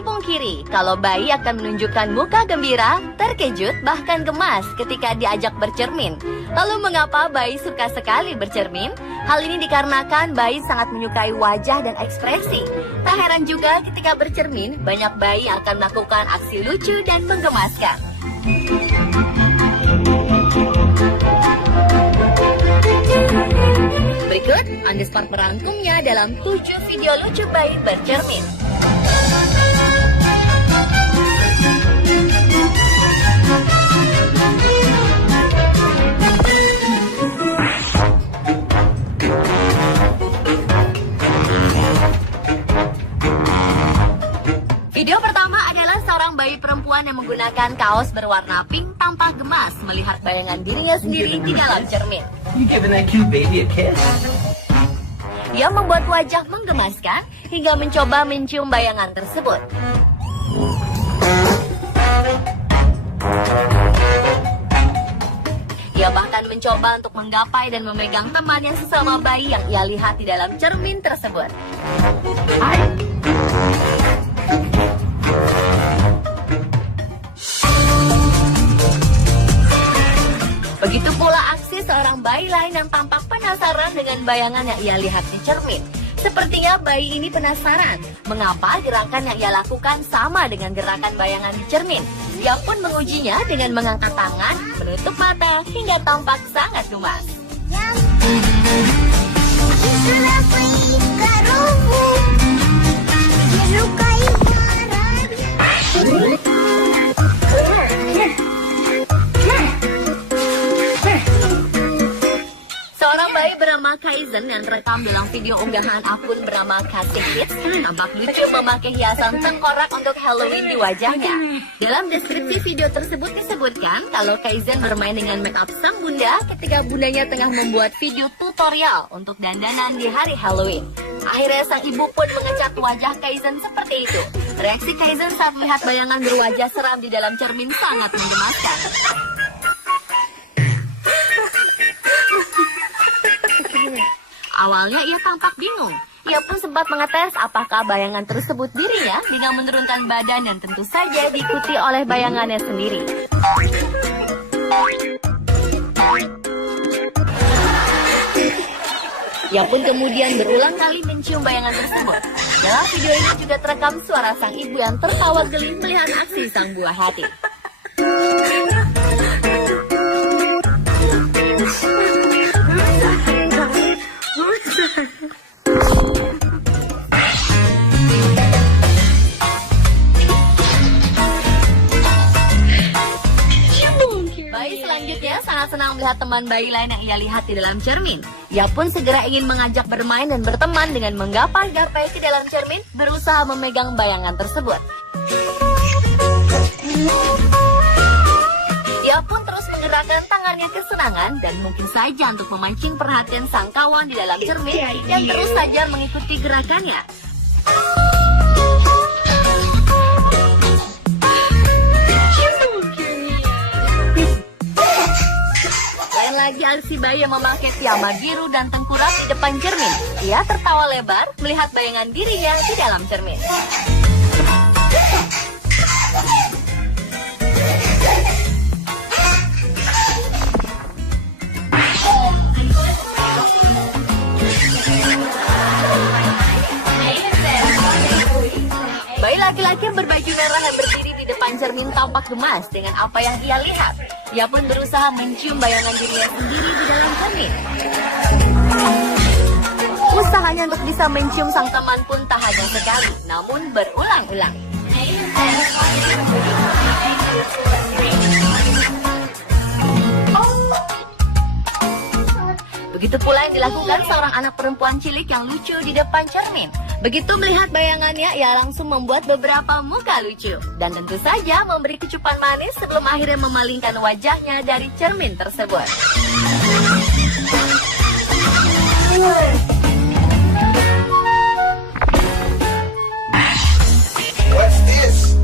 dipungkiri kalau bayi akan menunjukkan muka gembira, terkejut, bahkan gemas ketika diajak bercermin. Lalu mengapa bayi suka sekali bercermin? Hal ini dikarenakan bayi sangat menyukai wajah dan ekspresi. Tak heran juga ketika bercermin, banyak bayi akan melakukan aksi lucu dan menggemaskan. Berikut Andespark merangkumnya dalam 7 video lucu bayi bercermin. Video pertama adalah seorang bayi perempuan yang menggunakan kaos berwarna pink tampak gemas melihat bayangan dirinya sendiri di dalam cermin. You giving that cute baby a kiss? Dia membuat wajah menggemaskan hingga mencoba mencium bayangan tersebut. Ia bahkan mencoba untuk menggapai dan memegang teman yang sesama bayi yang ia lihat di dalam cermin tersebut. Begitu pula aksi seorang bayi lain yang tampak penasaran dengan bayangan yang ia lihat di cermin. Sepertinya bayi ini penasaran mengapa gerakan yang ia lakukan sama dengan gerakan bayangan di cermin. Dia pun mengujinya dengan mengangkat tangan, menutup mata, hingga tampak sangat gemas. Seorang bayi bernama Kaizen yang terekam dalam video unggahan akun bernama Kasih Kids tampak lucu memakai hiasan tengkorak untuk Halloween di wajahnya. Dalam deskripsi video tersebut disebutkan kalau Kaizen bermain dengan make up sang bunda ketika bundanya tengah membuat video tutorial untuk dandanan di hari Halloween. Akhirnya sang ibu pun mengecat wajah Kaizen seperti itu. Reaksi Kaizen saat melihat bayangan berwajah seram di dalam cermin sangat menggemaskan. Awalnya ia tampak bingung. Ia pun sempat mengetes apakah bayangan tersebut dirinya dengan menurunkan badan dan tentu saja diikuti oleh bayangannya sendiri. Ia pun kemudian berulang kali mencium bayangan tersebut. Dalam video ini juga terekam suara sang ibu yang tertawa geli melihat aksi sang buah hati. Bayi selanjutnya sangat senang melihat teman bayi lain yang ia lihat di dalam cermin. Ia pun segera ingin mengajak bermain dan berteman dengan menggapai-gapai ke dalam cermin, berusaha memegang bayangan tersebut. Dia pun terus menggerakkan tangannya kesenangan dan mungkin saja untuk memancing perhatian sang kawan di dalam cermin yang terus saja mengikuti gerakannya. Lain lagi aksi bayi yang memakai piyama biru dan tengkurap di depan cermin. Ia tertawa lebar melihat bayangan dirinya di dalam cermin. Bayi laki-laki yang berbaju merah yang berdiri di depan cermin tampak gemas dengan apa yang ia lihat. Ia pun berusaha mencium bayangan dirinya sendiri di dalam cermin. Usahanya untuk bisa mencium sang teman pun tak hanya sekali, namun berulang-ulang. Begitu pula yang dilakukan seorang anak perempuan cilik yang lucu di depan cermin. Begitu melihat bayangannya, ia langsung membuat beberapa muka lucu. Dan tentu saja memberi kecupan manis sebelum akhirnya memalingkan wajahnya dari cermin tersebut. What's this?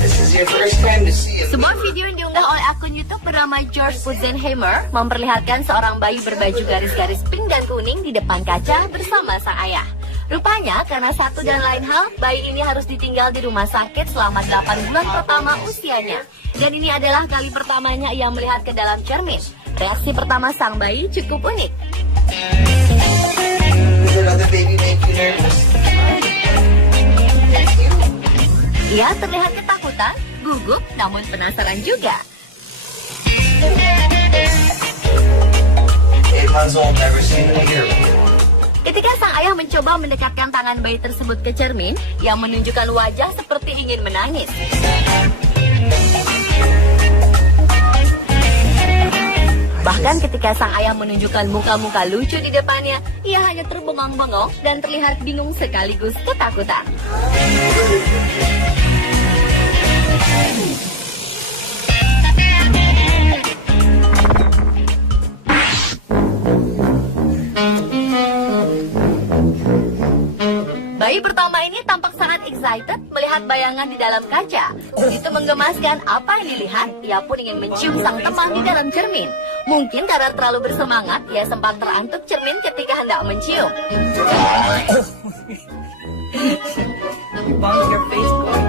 This is your first time to see it. Sebuah video yang diunggah oleh akun YouTube bernama George Putzenheimer memperlihatkan seorang bayi berbaju garis-garis pink dan kuning di depan kaca bersama sang ayah. Rupanya karena satu dan lain hal, bayi ini harus ditinggal di rumah sakit selama 8 bulan pertama usianya. Dan ini adalah kali pertamanya ia melihat ke dalam cermin. Reaksi pertama sang bayi cukup unik. Does another baby make you nervous? Ia terlihat ketakutan, gugup, namun penasaran juga. 8 months old, never seen a hero. Ketika sang ayah mencoba mendekatkan tangan bayi tersebut ke cermin, ia menunjukkan wajah seperti ingin menangis. Bahkan ketika sang ayah menunjukkan muka-muka lucu di depannya, ia hanya terbengong-bengong dan terlihat bingung sekaligus ketakutan. Bayi pertama ini tampak sangat excited melihat bayangan di dalam kaca. Begitu menggemaskan apa yang dilihat, ia pun ingin mencium sang teman di dalam cermin. Mungkin karena terlalu bersemangat, ia sempat terantuk cermin ketika hendak mencium. You bumped your face, boy.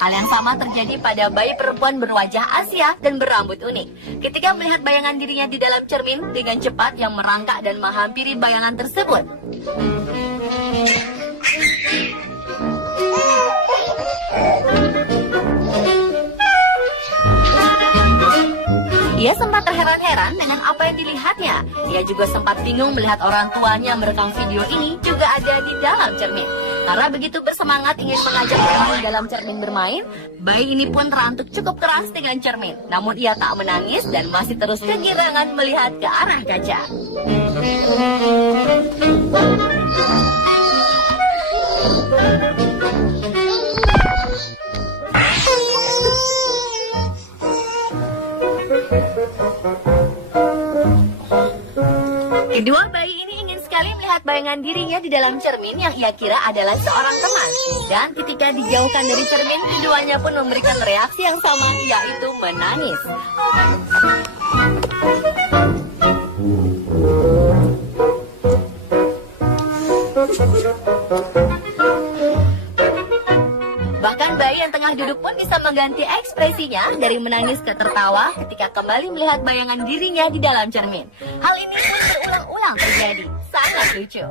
Hal yang sama terjadi pada bayi perempuan berwajah Asia dan berambut unik. Ketika melihat bayangan dirinya di dalam cermin, dengan cepat yang merangkak dan menghampiri bayangan tersebut. Ia sempat terheran-heran dengan apa yang dilihatnya. Ia juga sempat bingung melihat orang tuanya merekam video ini juga ada di dalam cermin. Karena begitu bersemangat ingin mengajak orang dalam cermin bermain, bayi ini pun terantuk cukup keras dengan cermin. Namun ia tak menangis dan masih terus kegirangan melihat ke arah kaca. Kedua bayi ini ingin sekali melihat bayangan dirinya di dalam cermin yang ia kira adalah seorang teman. Dan ketika dijauhkan dari cermin, keduanya pun memberikan reaksi yang sama, yaitu menangis. Bahkan bayi yang tengah duduk pun bisa mengganti ekspresinya dari menangis ke tertawa ketika kembali melihat bayangan dirinya di dalam cermin. Hal ini pun berulang-ulang terjadi. Sangat lucu.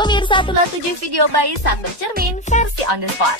Pemirsa, itulah 7 video bayi saat bercermin versi on the spot.